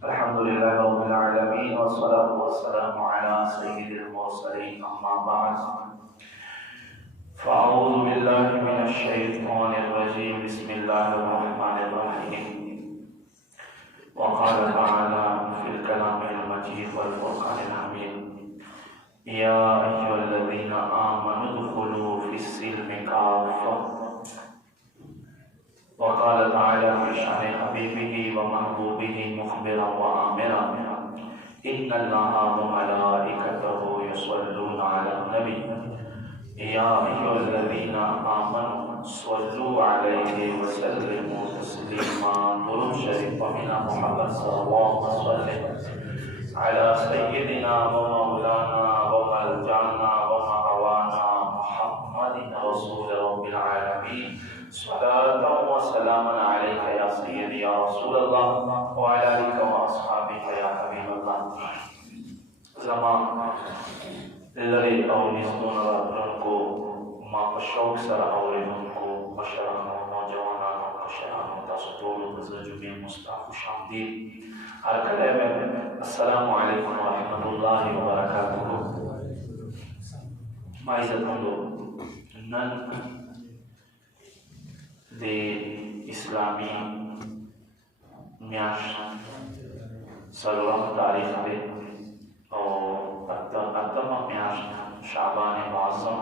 अल्हम्दुलिल्लाहि रब्बिल आलमीन वस्सलातु वस्सलामु अला सय्यिदिल मुरसलीन अम्मा बाद फ़अऊज़ु बिल्लाहि मिनश शैतानिर रजीम बिस्मिल्लाहिर रहमानिर रहीम वक़ाल तआला फ़िल कलामिल मजीद वल फ़ुरक़ानिल हमीद या अय्युहल्लज़ीना आमनु उदख़ुलू फ़िस्सिल्मि काफ़्फ़ा वक़ाल तआला फ़ी शानि हबीबिही व महबूबिही मुख़बिरन व आमिरन इन्नल्लाहा व मलाइकतहु युसल्लूना अलन नबी या अय्युहल्लज़ीना आमनु सल्लू अलैहि व सल्लिमू तस्लीमा। दुरूद शरीफ पढ़ना। मुहम्मद सल्लल्लाहु अलैहि वसल्लम अला सय्यिदिना व मौलाना व मलजाना व महवाना मुहम्मदिन रसूल रब्बिल आलमीन सलातन व सलामन अलैका या सय्यदी या रसूलल्लाह व अला आलिका व अस्हाबिका या हबीबल्लाह। ज़मान लरे और निस्बों को माँ शौक सर और उनको मशरानों नौजवानों मशरानों तासुतोलो तज़जुबे मुस्ताफ़ शामदी हर कले में अस्सलामु अलैकुम व रहमतुल्लाहि व बरकातुहू। माइज़त मंदो नन दे इस्लामी म्याश सलवाम तारीख दे और अतम म्याश शाबान मुअज़्ज़म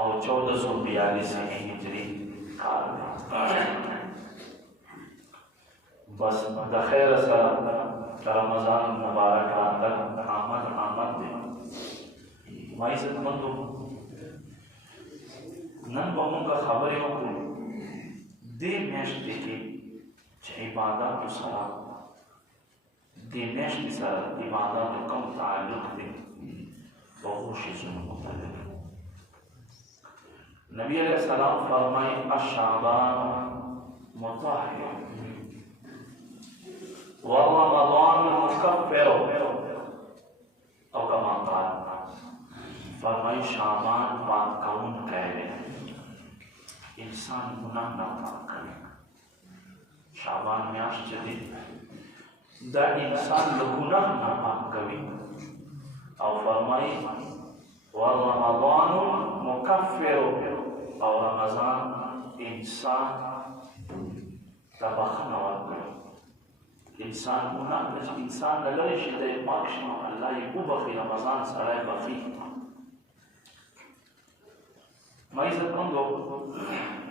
और 1442 हिजरी काल बस दखैर सा रमज़ान मुबारक आमद दे। माइज़त मंदो नन बमों का खबर हो दे मैश देखे इबादत सरा दे मैश सरा इबादत कम ताल्लुक दे बहुत मुतल्लिक़। नबी अलैहिस्सलाम फरमाए अश-शाबान मुतahhir व रमज़ान मुकफ्फिर और कमा क़ाल फरमाए शाबान पाक कौन करे इंसान गुनाह ना करे। शाबान म्याश जदी दा इंसान गुनाह ना करे और फरमाई व रमज़ान मुकफ्फिर और रमज़ान इंसान तबखना करे। इंसान गुनाह इंसान लगे शिदे पाक अल्लाह ये बखी रमज़ान सराय बखी माइज़त मंदो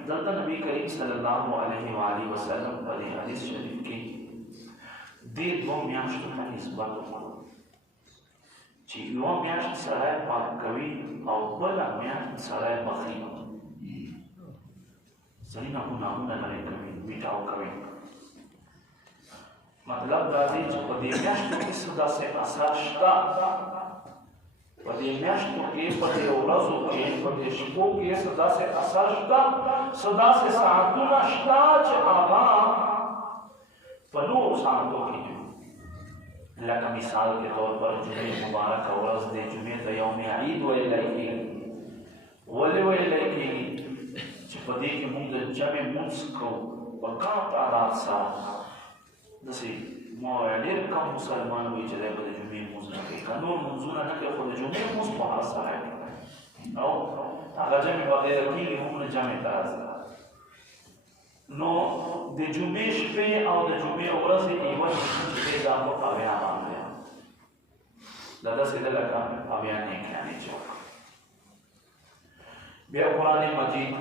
दलता नबी करीम सल्लल्लाहु अलैहि वसल्लम पर हदीस शरीफ की दे दो म्याशों का निस्बत हो ची यो म्याश सराय पाक कवी और बला म्याश सराय बखी सही ना गुनाहों न करे कभी बिटाओ कभी मतलब राजी जो पदी म्याश की सदा से असरशता पदी म्याश के पदी औरज़ो के पदी शबो के सदा से असरशता सदा से सातुना शताज आगा फलो सातों की लका मिसाल के तौर पर जुमे मुबारक औरज़ दे जुमे तो यौम ईद व इलाही वले व इलाही पदी के मुंद जमे मुस्को बका तादाद सा जैसे मौलिर का मुसलमान हुई चले बदे जुमे मुज़ना के कानून मुज़ना न के खुद जुमे मुज़ बहुत सारा है और अगर जमे वगैरह की हम न जमे ताज़ नो दे जुमेश पे और दे जुमे औरत से इवन दे जाको अभियान आ गया दादा से लगा अभियान नहीं क्या नहीं चाहिए बिया कुरान मजीद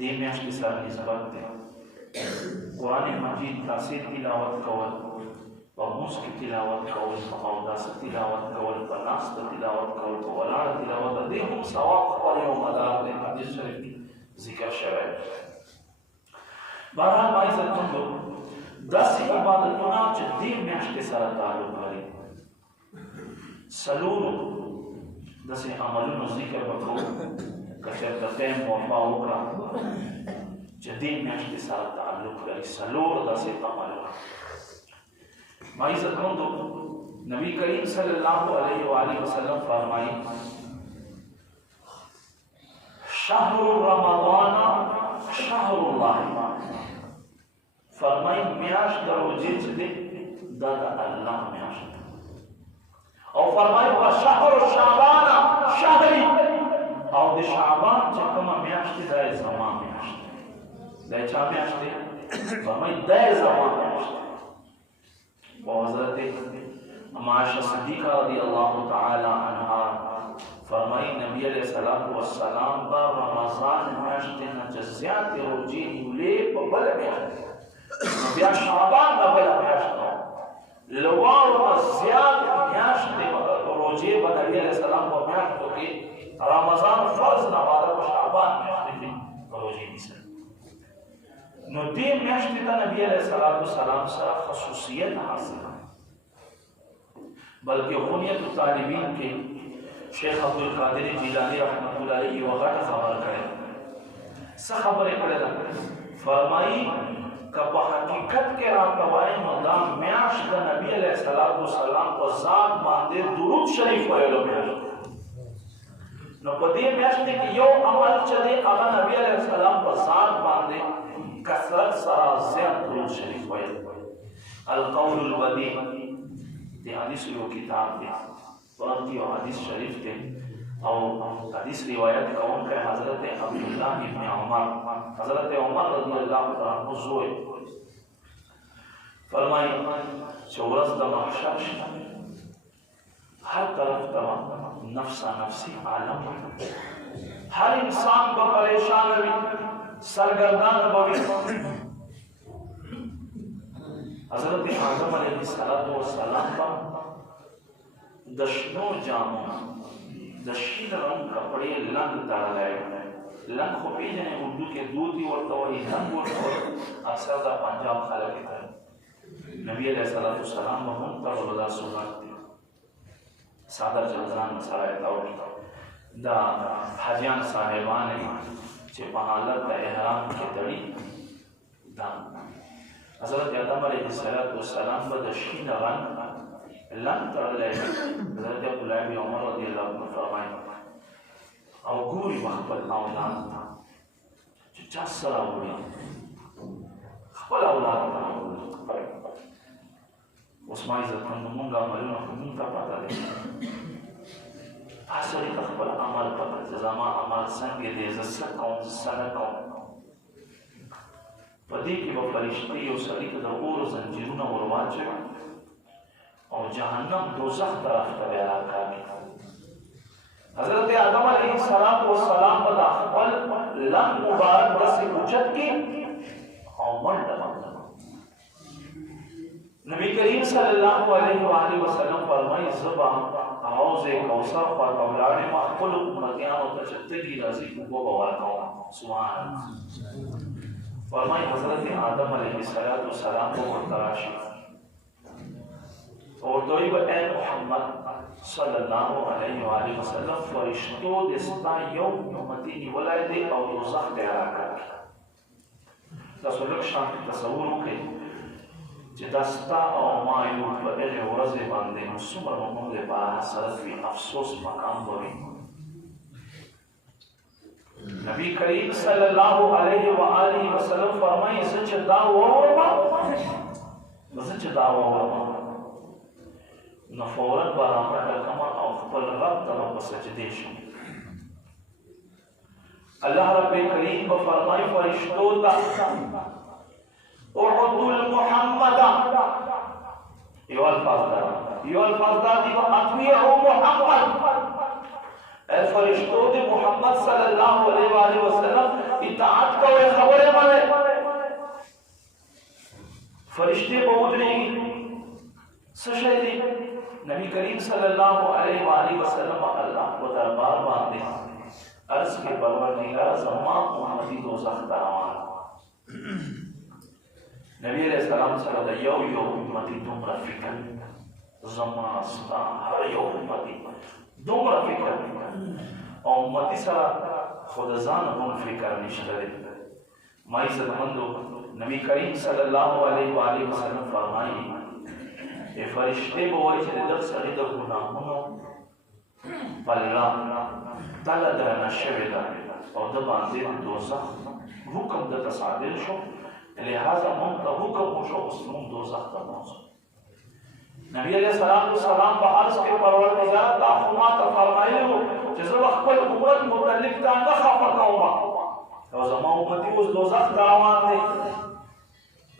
दे में के साथ निस्बत दे कुरान मजीद का से तिलावत कवल और मुस्क तिलावत कवल और दास तिलावत कवल पनास तिलावत कवल तो वलाड़ तिलावत दे हम सवाब पर यो मदार दे हदीस शरीफ जिक्र शरय बहरहाल माइज़त मंदो 10 इबादतों च दीन म्याश के साथ ताल्लुक है सलूल 10 अमलों जिक्र बको कचर ततेम वफा होगा जदीन म्याश के साथ ताल्लुक है सलूल 10 अमल माइज़त मंदो नबी करीम सल्लल्लाहु अलैहि वसल्लम फरमाए शहरु रमज़ान शहरुल्लाह फरमाई म्याश दरोजे चले दादा अल्लाह म्याश और फरमाई व शहर शाबान शहरी और दे शाबान च कमा म्याश दे जमा म्याश दे चा म्याश दे फरमाई दे जमा म्याश वो हजरत माशा सिद्दीका रज़ियल्लाहु तआला अन्हा फरमाई नबी अलैहिस्सलातु वस्सलाम बा रमजान म्याश न जज़ियात रोजी ले बबल म्याश बिया शाबान बबल म्याश लवाव ज़ियाद म्याश दे रोजे नबी अलैहिस्सलाम को म्याश तो के रमजान फर्ज नवादा को शाबान म्याश दे रोजे निसे नो दे म्याश दे नबी अलैहिस्सलातु वस्सलाम सा खसूसियत हासिल बल्कि हुनियत तालिबीन के शेख अब्दुल कादिर जिलानी रहमतुल्लाह अलैहि वगैरह खबर करे स खबर करे फरमाई का हकीकत के रातवाए मदाम म्याश द नबी अलैहिस्सलातु वस्सलाम को जात बांधे दुरूद शरीफ होएलो म्याश न पदी म्याश दे कि यो अमल चले अगा नबी अलैहिस्सलाम को जात बांधे कसरत सरा ज़िया दुरूद शरीफ होएलो अल कौलुल बदी ते हदीस लो किताब दे परंतु हदीस शरीफ थे और हदीस रिवायत कौन का हजरत अब्दुल्लाह इब्न उमर हजरत उमर रज़ियल्लाहु अन्हु हुजूर फरमाई चौरस द महशर हर तरफ तमाम नफ्सा नफ्सी आलम हर इंसान को परेशान भी सरगर्दान बवी हजरत आदम अलैहिस्सलातु वस्सलाम का दशनो जामो दशीन रंग कपड़े लंग तड़ाए लंग को पेजने उर्दू के दूधी और तो वही लंग और अक्सर का पंजाब खाला के तरह नबी अलैहिस्सलातु वस्सलाम बहुत तड़ोदा सुनाते सादर जलजान मसाला ताऊरी दा हाजियान साहिबान चे बहालत एहराम के तड़ी दा हजरत आदम अलैहिस्सलातु वस्सलाम बदशीन रंग लंग तड़ले हजरत अब्दुल्लाह बिन उमर रज़ियल्लाहु अन्हु फरमाए और गोरी वहां पर औलाद था जो चसरा हुई खपल औलाद था उस्मान इज़्ज़त मुंगा मलून मुंगा पता दे आसरी का खपल अमल पता जमा अमल संग दे जस्सा कौन सना कौन पदी की वो फरिश्ते और सरी का और जंजीरों और वाचे और जहन्नम दोज़ख तरफ तैयार करके हजरत आदम अलैहिस्सलाम को सलाम बदा खपल लंग मुबारक दसे उजत की और मंड नबी करीम सल्लल्लाहु अलैहि वसल्लम फरमाई ज़बा हौज़े कौसर पर कमराने मखबूल उम्मतियां और तशद्दुदी राज़ी को बवाल का सुभान अल्लाह फरमाई हजरत आदम अलैहिस्सलाम को तराशी और तो ही वो ऐ मोहम्मद सल्लल्लाहु अलैहि वसल्लम फरिश्तों दिस्ता यौम उम्मती निवलाए दे और दोज़ख तैयार कर रसूलुल्लाह शान तसव्वुर के जिदस्ता और मायूब बदले वरज़े बांधे मुसम्मर मुंगे बाहर सरत भी अफसोस मकाम बवी नबी करीम सल्लल्लाहु अलैहि वसल्लम फरमाए सच दावा नफौरन बराबर कमा और खपल रब तरफ सजदे शो अल्लाह रब्बे करीम को फरमाए फरिश्तों ता उअदुल मुहम्मदा यो अल्फाज दी को अत्विउ मुहम्मद ए फरिश्तों दे मोहम्मद सल्लल्लाहु अलैहि वसल्लम इताअत को खबर माने फरिश्ते बहुत नहीं सशैली नबी करीम सल्लल्लाहु अलैहि वसल्लम अल्लाह को दरबार बांधे अर्ज के परवरदिगार ज़म्मा उम्मती दोज़ख दरवान नबी अलैहि सलाम सल्लल्लाहु यो उम्मती तुम रफिकन ज़म्मा अस्ता हर यो उम्मती तुम रफिकन और उम्मती सरा खुदजान हम फिकर निश्चय माई सदमंदो नबी करीम सल्लल्लाहु अलैहि वसल्लम फरमाई ये फरिश्ते बोए चलिदर सरिदर गुनाहों पल्ला तला दरना शवेदा और दबांदे दोज़ख हुक्म द तसादिर शो لہذا حکم شو اسلام دوزخ ته موضوع نبی علیہ السلام په عرض کې پروردگار دا خو ما ته فرمایلی وو چې زه خپل امت متعلق تا نه خفه کوم او زما امتي اوس دوزخ ته روان دی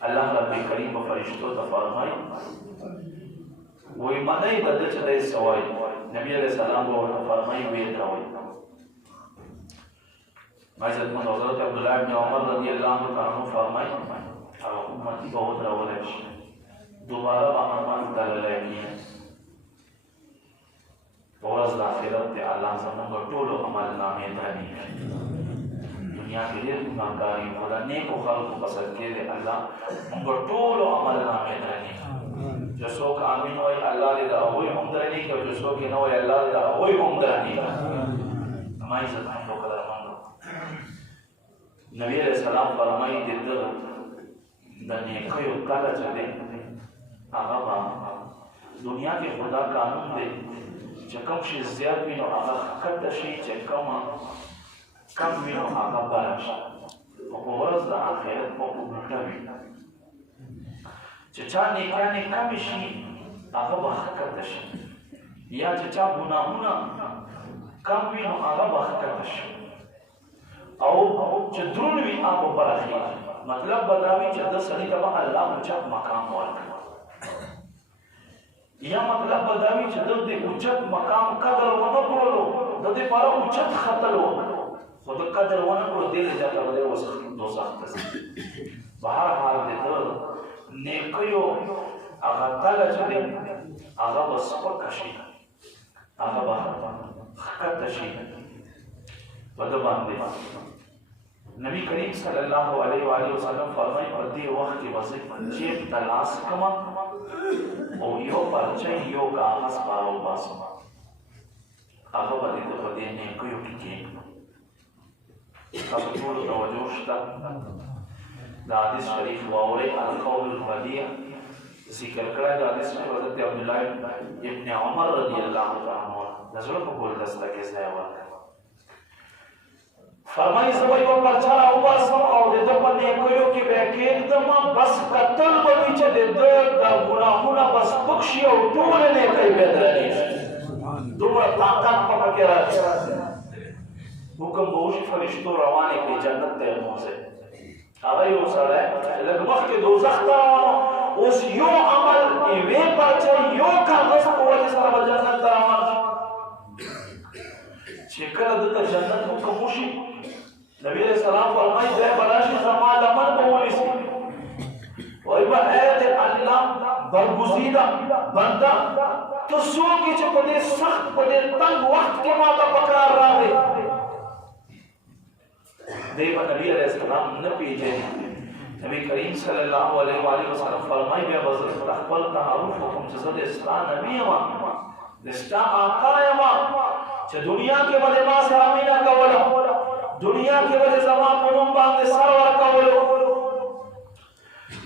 الله رب کریم په فرشتو ته فرمایي وی منی د دې چې دی سوای نبی علیہ السلام ورته فرمایي وی دروي عزت من حضرت عبداللہ ابن عمر رضی اللہ عنہ فرمائی امتی بہت رولش دوبارہ بہمان دلالکی ورز داخرت تے اللہ زمان طولو عمل نامی دھانی دنیا کے لئے گناہگاری مولا نیک و خلق پسند کے لئے اللہ طولو عمل نامی دھانی جو سوک آمین ہوئی اللہ لیدہ ہوئی ہم دھانی کہ جو سوکی نوئی اللہ لیدہ ہوئی ہم دھانی ہمائی عزت من لوگ قدر مانگو نبی علیہ السلام فرمائی دیدر د نیکیو کله چې دی هغه به دنیا کې خدا قانون دی چې کوم شي زیات وي نو هغه ښکته شي چې کم وي نو هغه بره شي او په ورځ د آخرت به الټه وي چې چا نیکیانې کمې شي هغه به ښکته شي یا چې چا ګناهونه کم وي نو هغه به ښکته شي او چې درون وي هغه بره خیږي مطلب بداوی چې د سړي ته الله اوچت مقام ورکړي یا مطلب بداوی چې د اوچت مقام قدر ونه کړلو د دې لپاره اوچت خطلو خو د قدر ونه کړو دې له ځای ته وسخت دوزخ ته بهر حال دې د نیکیو هغه تعالی چې هغه وسپک شي هغه به خطه شي په د باندې نبی کریم صلی اللہ علیہ وآلہ وسلم فرمائی پر دی وقت کی وزن جیب تلاس کما او یو پرچه یو کاغذ پارو باسما آغا بدی تو بدی نیکیو کی کیک تاسو ټول توجه شته دا حدیث شریف واوري القول البدیع ذکر کړه دا حدیث حضرت عبداللہ ابن عمر رضی اللہ عنہ نظر په کول دسته کې ځای ورکړ فرمائی سوئی و پرچا او باسم او د په نیکیو کې به کېدم بس قتل به وي چې د ګناهونه بس پکشي او ټول نیکۍ به درنې دومره طاقت په کې راځي حکم به وشي فرشتو روانې کړي جنت ته موزه هغه یو سړی لږ مخکې دوزخ ته روانو اوس یو عمل یوې پرچه یو کاغذ په وجه سره به جنت ته روان شي چې کله دته جنت حکم وشي نبی علیہ السلام فرمائی دے براشی زمان لمن بولیسی ویبا اید اللہ برگزیدہ بندہ تو سوکی چھ پدے سخت پدے تنگ وقت کے ماتا پکار رہا ہے دیبا نبی علیہ السلام نبی جے نبی کریم صلی اللہ علیہ وآلہ وسلم فرمائی بے بزرگ تخبل تعارف حکم چزد اسلام نبی اما دستا آقا اما چھ دنیا کے بلے ما سرامینہ کولا دنیا کے وجہ زمان پنم باندے سر ورکولو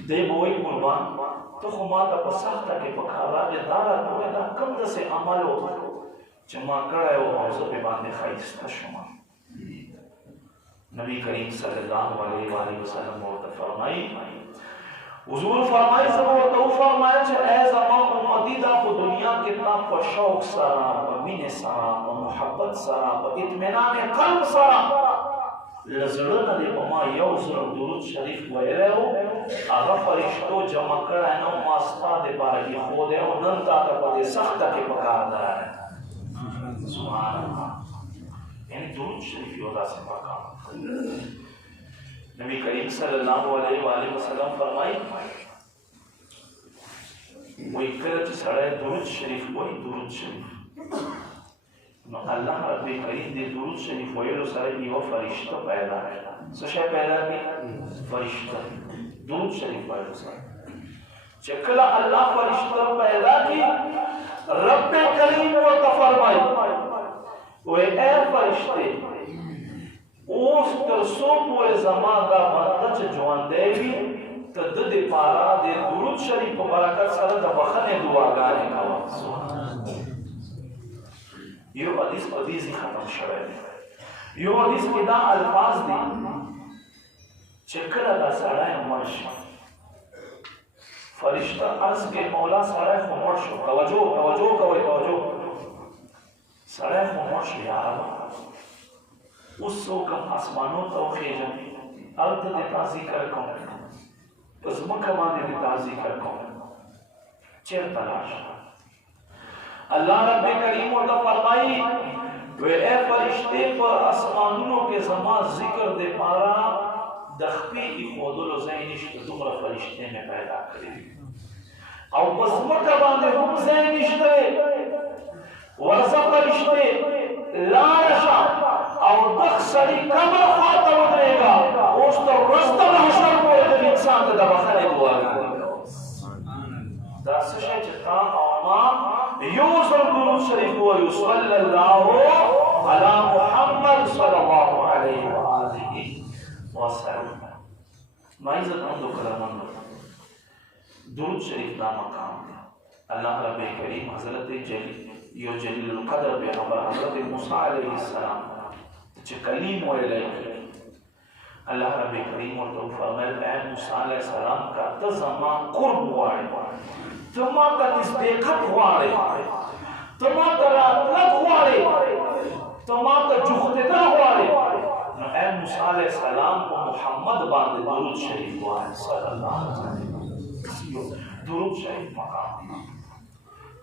دے بوئی قربان تو خماتا پساکتا کے پکھارا دے دارا توے دا کم دسے عملو چما کڑائے وہ حوضہ پہ باندے خیستا شما نبی کریم صلی اللہ علیہ وآلہ وسلم ورطا فرمائی حضور فرمائی سبو فرمایا چھے اے زمان امتی دا کو دنیا کتنا پا شوق سارا پا مین سارا پا محبت سارا پا اطمینان قلب سارا لزرنا دے اما یوزر درود شریف ویلے ہو آغا فرشتو جمع کرائے نو ماستا دے بارگی خودے ہو ننتا تا پا دے سختا کے پکار دا ہے سبحان اللہ یعنی درود شریف یودا سے مقام نبی کریم صلی اللہ علیہ وآلہ وسلم فرمائی وہی کرچ سڑے درود شریف وہی درود شریف نو اللہ رب کریم دے درود شریف ویلو سارے یو فرشتہ پیدا ہے سشے پیدا کی فرشتہ درود شریف ویلو سارے چکلا اللہ فرشتہ پیدا کی رب کریم و تفرمائی وے اے فرشتے اوس ترسو پورے زمان دا بندہ چھ جوان دے بھی تد دے پارا دے درود شریف کو برکت سارا دا بخنے دعا گانے کا یہ حدیث ختم شوئے یہ حدیث کی دا الفاظ دی चक्कर दा साड़ा मर्श फरिश्ता अर्ज के मौला साड़ा मर्श तवज्जो तवज्जो कवे तवज्जो साड़ा मर्श यार उस सो कम आसमानों तो खेजन अर्ध दे ताजी कर कौन उस मकमाने दे ताजी कर कौन चेर तलाश अल्लाह रब्बे करीम और फरमाई वे ए फरिश्ते पर आसमानों के जमा जिक्र दे पारा दख्ती की खोदलो ज़ैनिश तुमरा फरिश्ते में पैदा करी और बस मकमाने हम ज़ैनिश दे वर्षा फरिश्ते लाशा और दख्सरी कमर खाता उतरेगा उस तो रस्ता हशर को एक इंसान का दबखले हुआ दस शे जता औमा यूसुल दुरूद शरीफ व सल्लल्लाहु अला मुहम्मद सल्लल्लाहु अलैहि व आलिहि वसल्लम माइज़त मंदो कलमंदो दुरूद शरीफ का मकाम अल्लाह रब्बे करीम हज़रत जलील यो जलील कदर पे हज़रत मूसा अलैहि सलाम च कलीम वाले अल्लाह रब्बे करीम और तो फरमाया ऐ मूसा अलैहि सलाम का तज़मा कुर्ब वाले तमा का निस्बेखत वाले तमा का रातलक वाले तमा का जुख्तेदा वाले ऐ मूसा अलैहि सलाम को मोहम्मद बांधे दुरूद शरीफ वाले सल्लल्लाहु अलैहि वसल्लम दुरूद शरीफ मकाम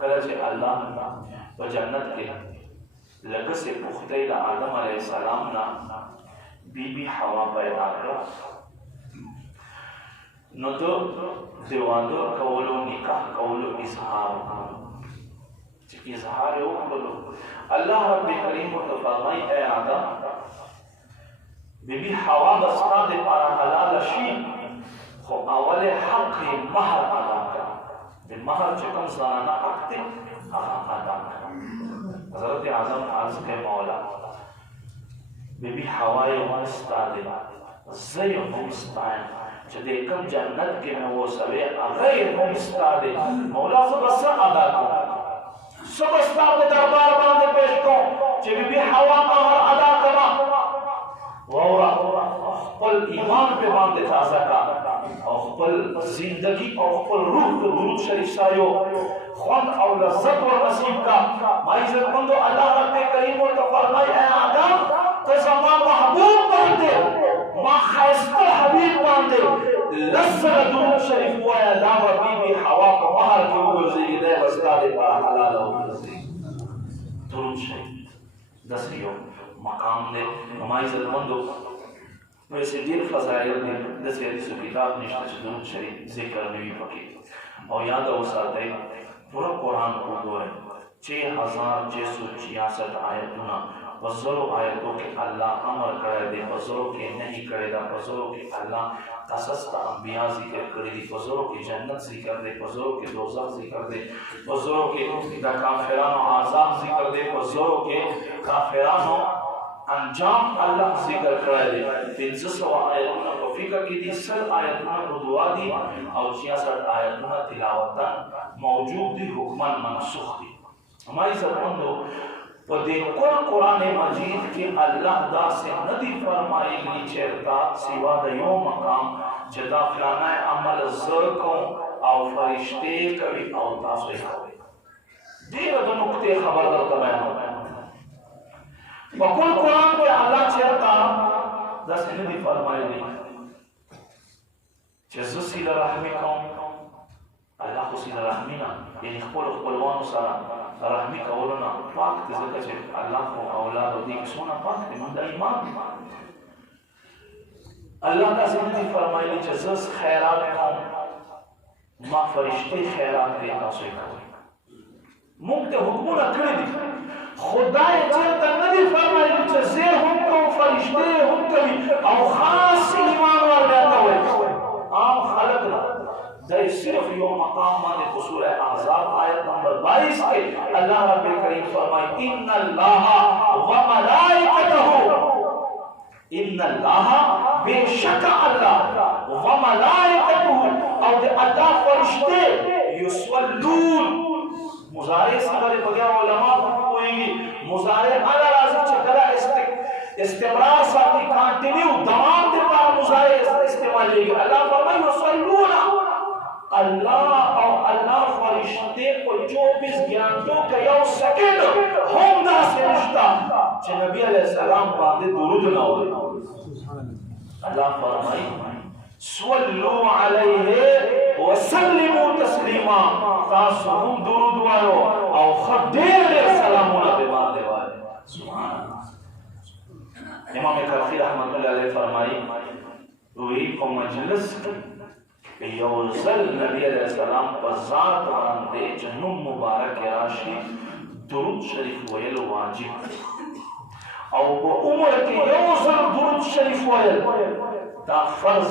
कल से अल्लाह तो जन्नत के लग से पुख्ते आदम अलैहिस्सलाम ना बीबी हवा पैदा करा न तो देवादो कौलो निकाह कौलो इजहार हो बोलो अल्लाह रब्बे करीम तो फरमाई ए आदम बीबी हवा बस्ता दे पारा हलाल शी खो अवले हक महर अदा कर दे महर चकम साना हक ते अदा कर हज़रत आज़म अर्ज़ के मौला बीबी हवाए वस्ता दे ज़य मुस्तान जदे कम जन्नत के में वो सवे गैर मुस्ता दे मौला सबस अदा को सबस्ता के दरबार में पेश को जे बीबी हवा महर अदा करा वौरा पल ईमान पे बांधे ताज़ा का और पल जिंदगी और पल रूह को दुरूद शरीफ सायो खुद और लज़्ज़त और नसीब का माइज़त मंदो अल्लाह रब्बे करीम और तो फरमाए ऐ आदम तो समा महबूब बांधे मा खाइस्ता हबीब बांधे लज़्ज़त दुरूद शरीफ हुआ है दावा बीबी हवा को महर के ऊपर ज़िंदगी बस्ता दे पा हलाल और दुरूद शरीफ दसियो मकाम दे माइज़त मंदो वैसे दिल फजाइल दे जैसे हदीस किताब निश्चित दुरूद शरीफ जिक्र नबी फकीर और याद हो साथे पूरा कुरान को दो है 6666 आयतों बज़रो आयतों के अल्लाह अमर करे दे बज़रो के नहीं करेगा बज़रो के अल्लाह कसस का अंबिया जिक्र करे दे बज़रो की जन्नत जिक्र दे बज़रो के दोज़ख जिक्र दे बज़रो के काफिरानो आज़ाब जिक्र दे बज़रो के काफिरानो अंजाम अल्लाह जिक्र करे दे 300 आयतों को फिक्र की दी 100 आयतों को दुआ दी और 66 आयतों तिलावतन मौजूद दी हुक्मन मनसूख दी हमारी ज़बान पदे कुरान मजीद के अल्लाह दा से नदी फरमाई नीचेता सिवा दयो मकाम जदा फलाना अमल ज़को और फरिश्ते कभी और तासे कभी दीर दो नुक्ते खबर करता है बकुल कुरान पे अल्लाह चेता दस नदी फरमाई ली जज़सी रहमिकम अल्लाह को सीधा रहमीना यानी खपलवान सारा रहमी कौलना पाक तज़का चे अल्लाह को औलाद दी सोना पाक ते मंदा ईमान अल्लाह का जिंदगी फरमाई जज़स खैरात कौम मा फरिश्ते खैरात के तासे कर मुक्त हुक्म रखने दी खुदाए चेता नबी फरमाई जज़े हमको फरिश्ते हम कभी और खास ईमान वाले हुए आम खलक ना दे सिर्फ यो मकाम माने सूरह अहज़ाब आयत नंबर 22 के अल्लाह रब्बुल करीम फरमाए इन्नल्लाहा व मलाइकतहु इन्नल्लाहा बेशक अल्लाह व मलाइकतहु और अल्लाह फरिश्ते युसल्लून मुजारे से बगैर उलमा होएंगे मुजारे अला राज़ी चकला استمرار साथी कंटिन्यू दाम दे पर मुजाए इस्तेमाल लेगी अल्लाह फरमाए वसल्लूना अल्लाह और अल्लाह फरिश्ते को 24 घंटों का यौ सेकंड हम दा से रिश्ता जे नबी अलैहि सलाम बादे दुरूद ना हो अल्लाह फरमाए सल्लु अलैहि वसल्लिमु तस्लीमा तासुम दुरूद वायो और खदेर सलामुना पे बादे वाले सुभान अल्लाह इमाम करखी रहमतुल्लाह अलैहि फरमाई वही को मजलिस के यौजल नबी अलैहि सलाम पर ज़ात बांधे जन्नुम मुबारक राशि दुरूद शरीफ वयल वाजिब और वो उम्र के यौजल दुरूद शरीफ वयल ता फर्ज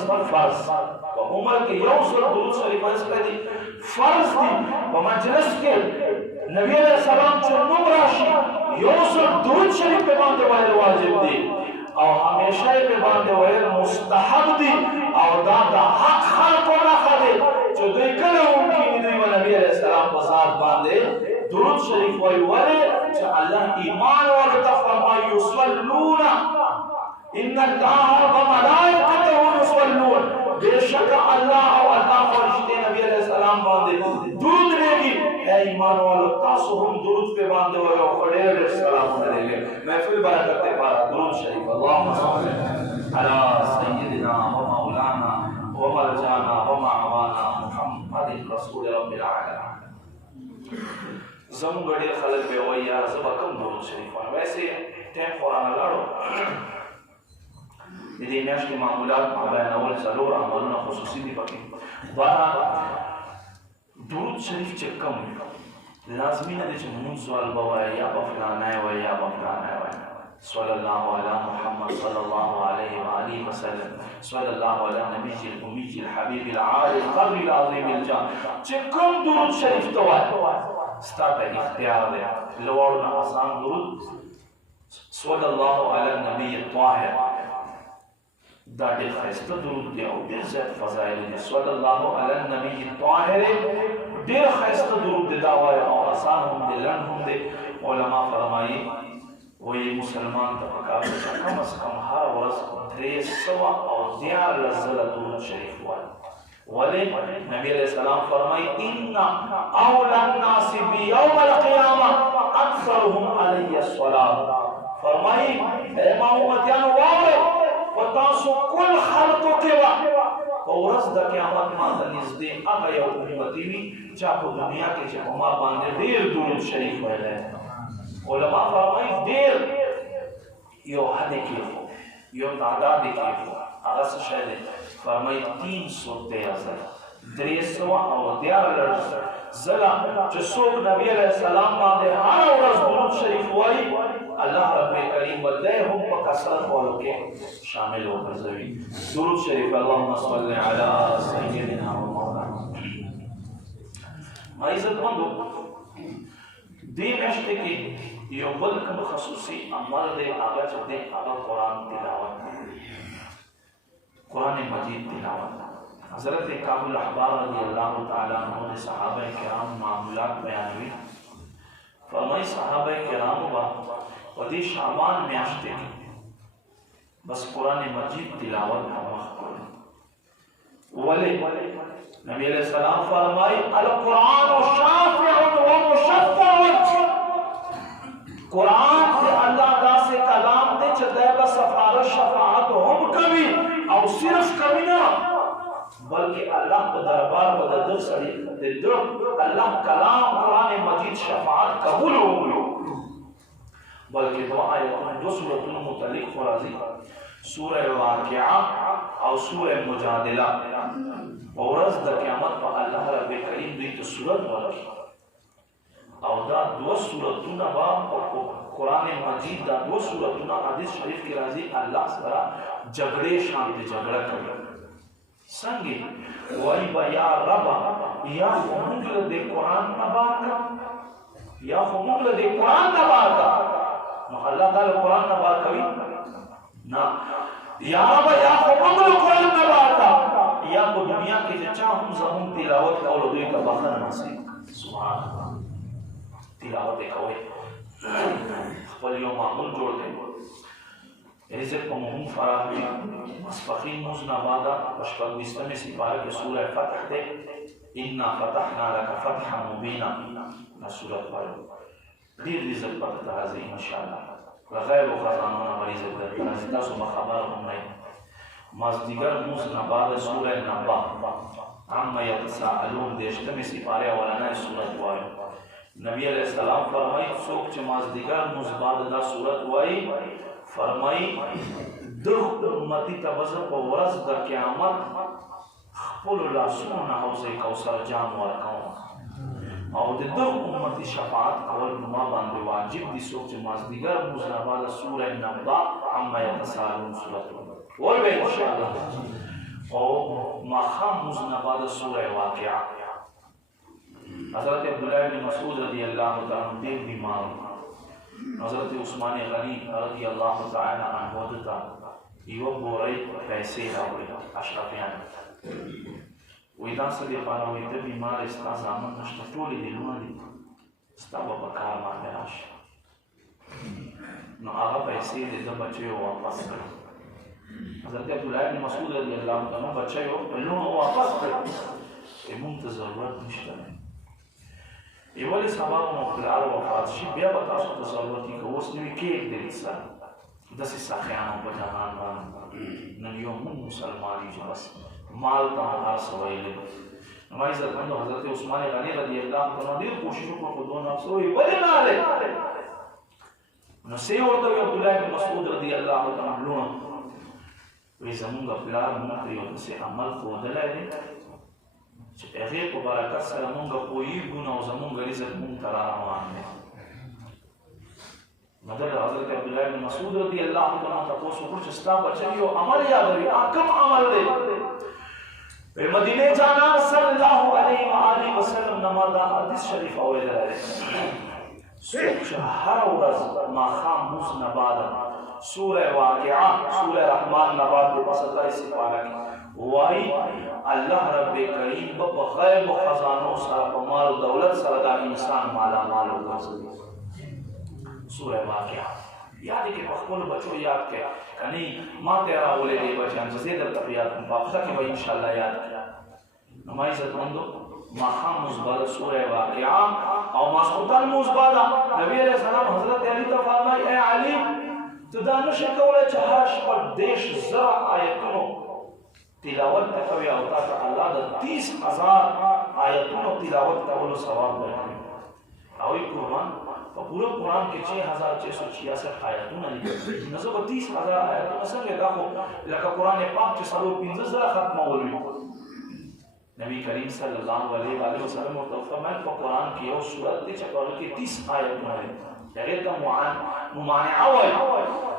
वो उम्र के यौजल दुरूद शरीफ वयल फर्ज दी वो मजलिस के नबी अलैहि सलाम जन्नुम राशि यौजल दुरूद शरीफ पे बांधे वयल वाजिब दी और हमेशा पे बांधे हुए मुस्तहब दी और दादा हक को ना खादे जो देखल उनकी निधि में नबी अलैहि सलाम को साथ बांधे दुरूद शरीफ वाले जो अल्लाह ईमान वाले का फरमाया युसल्लूना इन्नल्लाह व मलाइकतहु युसल्लून बेशक अल्लाह और अल्लाह फरिश्ते नबी अलैहि सलाम बांधे दुरूद लेगी ऐ ईमान वालों तासु हम दुरूद पे बांधे हुए और खड़े सलाम करेंगे महफिल बरकत दे पारा दुरूद शरीफ अल्लाहुम्मा सल्ली अला सय्यिदिना व मौलाना व मरजाना व मावाना मुहम्मदिन रसूल रब्बिल आलमीन जम गड़े खलक पे वया सबकम दुरूद शरीफ वैसे टाइम कुरान लाड़ो यदि नेश के मामूलात माबैन अवल सलोर अमलना खुसूसी दी पकी बारा दुरूद शरीफ चक्कम लाजमी ना देच मुंज़वाल बवाय या बफलाना है या बफलाना है सल्लल्लाहु अला मुहम्मद सल्लल्लाहु अलैहि व आलिहि वसल्लम सल्लल्लाहु अला नबीजिल उम्मीजिल हबीबिल आलिल क़र्रिल अज़ीमिल जान चक्कम दुरूद शरीफ तो स्टार्ट इख्तियार है लवाड़ना आसान दुरूद सल्लल्लाहु अला नबीय्य ताहिर दादे खैस्ता दुरूद दिया बेज़त फज़ाइल ने सल्लल्लाहु अला नबीय्य ताहिर देर खैस्ता दुरूद दावा और आसान हम दे लन हम दे उलमा फरमाई वो ये मुसलमान तबका कम से कम हर वर्ष 300 और दियार लज़्ज़त दुरूद शरीफ वाले नबी अलैहि सलाम फरमाई इन्ना औला नास बि यौमल क़ियामा अक्सरुहुम अलैहि सलात फरमाई ए मोहम्मदियान वाले वतासु कुल खल्क़ो के वा औरस द क़यामत मां नज़दे अग यो उम्मती भी चाहो दुनिया के जमा बांधे देर दुरूद शरीफ वाले उलमा फरमाई देर यो हद के यो तादाद के अगस शायद फरमाई 313 और दियार जला जो सोक नबी अलैहि सलाम बांधे हर औरस दुरूद शरीफ वाई अल्लाह रब्बे करीम बदले हम पर कसरत वालों के शामिल होकर जवी दुरूद शरीफ अल्लाहुम्मा सल्ली अला सय्यिदिना व मौलाना इज्जतमंदो दी नश्ते की यो बल्क खसूसी अमल दे आगा चलते आगा कुरान तिलावत कुरान मजीद तिलावत हज़रत काबुल अहबार रज़ियल्लाहु ताला अन्हु ने सहाबा किराम मामूलात बयान हुई फरमाई सहाबा किराम वदी शाबान में आश्ते बस कुरान मजीद तिलावत का वक्त वले नबी अलैहि सलाम फरमाई अल कुरान शाफिउन व मुशफ़्फ़अन कुरान से अल्लाह दा से कलाम दे चदे बस सफारत शफाअत हम कभी और सिर्फ कभी ना बल्कि अल्लाह के दरबार में दर सड़ी दे दो अल्लाह कलाम कुरान मजीद शफाअत कबूल हो बल्कि दो आयतों दो सूरतों मुतल्लिक़ फराज़ी सूरह वाक़िआ और सूरह मुजादिला और रोज़ द क़यामत पर अल्लाह रब्बे करीम दी तो सूरत वाली और दा दो सूरतों ना बा कुरान मजीद दा दो सूरतों ना हदीस शरीफ की राज़ी अल्लाह सरा झगड़े शांति झगड़ा कर संगे वही बया रबा या मुगल दे कुरान ना बाका या मुगल दे कुरान ना बाका अल्लाह ताला कुरान ना बात कभी ना या रब या मुगल कुरान ना बाका या को दुनिया के चाहूं जहूं तिलावत का और दुई का बखर नसीब सुभान अल्लाह तिलावत कोई खपलियों मामूल जोड़ दे رزق په مهم فراغوي مسفخین موزنا بعدا پشپک بستمی سپارہ کے سورہ فتح دے انا فتحنا لك فتحا مبینا نا سورت پارو دیر رزق پتہ حاضر انشاءاللہ غیر و خزانونا رزق در ترازی تاسو بخبر ہم رہی مازدیگر موزنا بعدا سورہ نبا عما یتساءلون دیشتمی سپارہ ولانا سورت پارو نبی علیہ السلام فرمائی سوک چه مازدیگر مزباد دا سورت وائی فرمائی دخ امتی تبزر پا ورز دا قیامت خپل اللہ سونا حوزی کوسر جام ورکاؤں او دخ امتی شفاعت کول نما باندے واجب دی سوک چه مازدیگر مزباد سورہ نبا عما یتساءلون سورت وال بے انشاءاللہ او مخام مزباد سورہ واقعہ حضرت عبداللہ بن مسعود رضی اللہ تعالیٰ دیر بیمار حضرت عثمان غنی رضی اللہ تعالیٰ عنہ دتا یو بورائی پیسے راوڑی اشرفیان ویدان صدی پارا ویدہ بیمار استا زامن نشتا ٹولی دلونا دی استا بابا کار مانگے راش نو آغا پیسے دیدہ بچے واپس کر حضرت عبداللہ بن مسعود رضی اللہ تعالیٰ بچے واپس کر امون تا ضرورت نشتا ہے ایوالی سباب مقلال وفات شی بیا بتاسو تصوراتی که اوس نوی کیک دلی سر دسی ساخیانو پا جهان بان نن یو من مسلمانی جو بس مال تا هر سوائی لگ نمائی زرمندو حضرت عثمان غنی رضی اللہ عنہ دیر کوششو کو خودو نفسو ایوالی نالے نو سی ورطا وی عبداللہ بن مسعود رضی اللہ عنہ لونا وی زمونگا پلار مونتریو دسی عمل خودلائے دی چې هغه په برکت سره مونږ پوهیږو نو زمونږ رزق مونږ ته روان دی مدر حضرت عبداللہ بن مسعود رضی اللہ عنہ تاسو کو چې ستا بچی یو عمل یادوي کوم عمل دی په مدینه جانا صلی الله علیه و آله وسلم نماز حدیث شریف اوریدل چې هر ورځ ما خام موس نبادا سورہ واقعہ سورہ رحمان نباد په 27 سپارہ کې وائی اللہ رب کریم بغیب و خزانوں سر مال و دولت سر دا انسان مالا مال و گرزدی سورہ واقعہ یاد ہے کہ بخبول بچو یاد کے کنی ما تیرا اولے دے بچان زیدر تفیات مفافظہ کی بھائی انشاءاللہ یاد کیا نمائی عزت مندو ما خام مزبادہ سورہ واقعہ او ما سخوتان مزبادہ نبی علیہ السلام حضرت علی تفرمائی اے علی تو دانش کولے چہاش پر دیش زرع آیتنو تلاوت تکوی اوتا تا اللہ دا 30,000 آیتونو تلاوت کولو ثواب برکن اوی قرآن پا پورا قرآن کے 6,666 آیتون نظر 30,000 آیتون سنگے داخو لکا قرآن پاک چه سالو 15 ختم اولوی نبی کریم صلی اللہ علیہ وسلم فرمائے پا قرآن کی یو سورت دی چکا کی 30 آیتون ہے یغیر تا ممانعہ ہوئی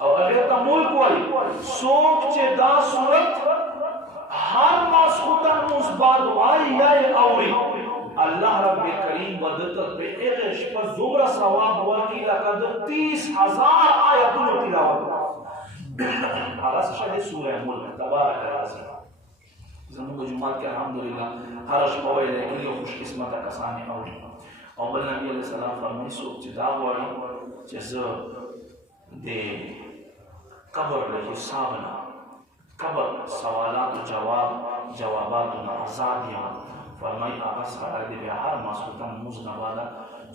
او اگر تا ملک والی سوک چه دا صورت ہر ماسخوتن مصباد وائی یا اوری اللہ رب کریم بدتت پہ اغش پر زمرہ ثواب واقعی لکا دا 30,000 آیتون تلاوت آغاز شاید سورہ ملک تبارک رازی زمون جماعت کے الحمدللہ ہر اشپاوی لیکن یہ خوش قسمت کسانی اوری او بل نبی علیہ السلام فرمائی سوک چه دا واری چه زر دے قبر حسابنا قبر سوالات و جوابات و آزادیاں فرمائی آغا سارا دے بے ہر ماسوطن مزنبادا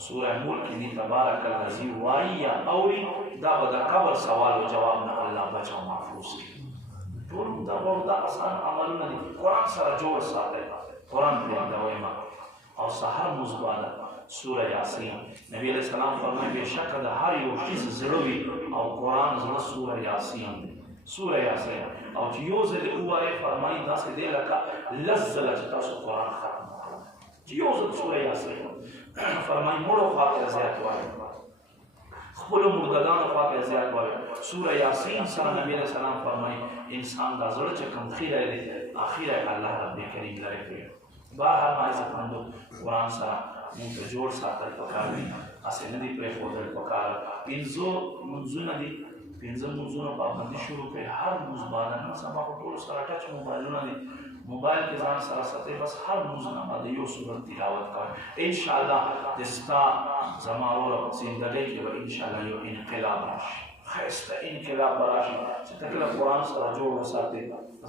سورہ ملک دی تبارک الذی وائی یا اوری دا بدا قبر سوال و جوابنا اللہ بچا محفوظ کی دور دا بہت آسان عملنا دی قرآن سارا جوڑ ساتے قرآن پر دوئی ماں اور سہر مزبادا سورہ یاسین نبی علیہ السلام فرمائے بے شک دا ہر یو چیز ضروری اور قرآن ضرور سورہ یاسین اور یو زد اوائے فرمائی دا سے دے لکا لزل جتا سو قرآن ختم یو زد سورہ یاسین فرمائی مڑو خواقع زیاد والے خبلو مرددان خواقع زیاد والے سورہ یاسین سر نبی علیہ السلام فرمائی انسان دا ضرور چکم خیرہ دے آخیرہ اللہ رب کریم لرے پہ باہر مائزت مندو قرآن سر منت جوڑ ساتل پکار دی اسے ندی پر خودل پکار پینزو منزو ندی پینزو منزو نا پابندی شروع پہ ہر مزبانا نا سما کو طول سارا ٹچ موبائلو ندی موبائل کے زان سارا ستے بس ہر مزنا بعد یو صورت تلاوت کر انشاءاللہ دستا زمارو رب زندگی کی و انشاءاللہ یو انقلاب راشی خیسته انقلاب براشي چې کله قرآن سره جوړ وساتي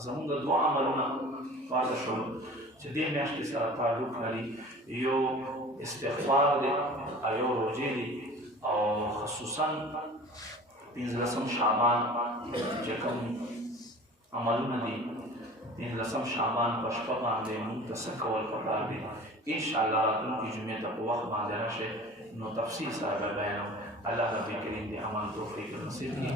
زموږ د دوه عملونه پاتې شول چې دې میاشتې سره تعلق لري یو استغفار دی او یو روژې دي او خصوصا 15 شعبان چې کوم عملونه دي 15 شعبان په شپه باندې موږ ته څه کول پکار دي انشاءالله راتلونکي جمعې ته په وخت باندې راشئ نو تفصیل سره به بیانوم الله رب کریم دې عمل توفیق نصیب کړي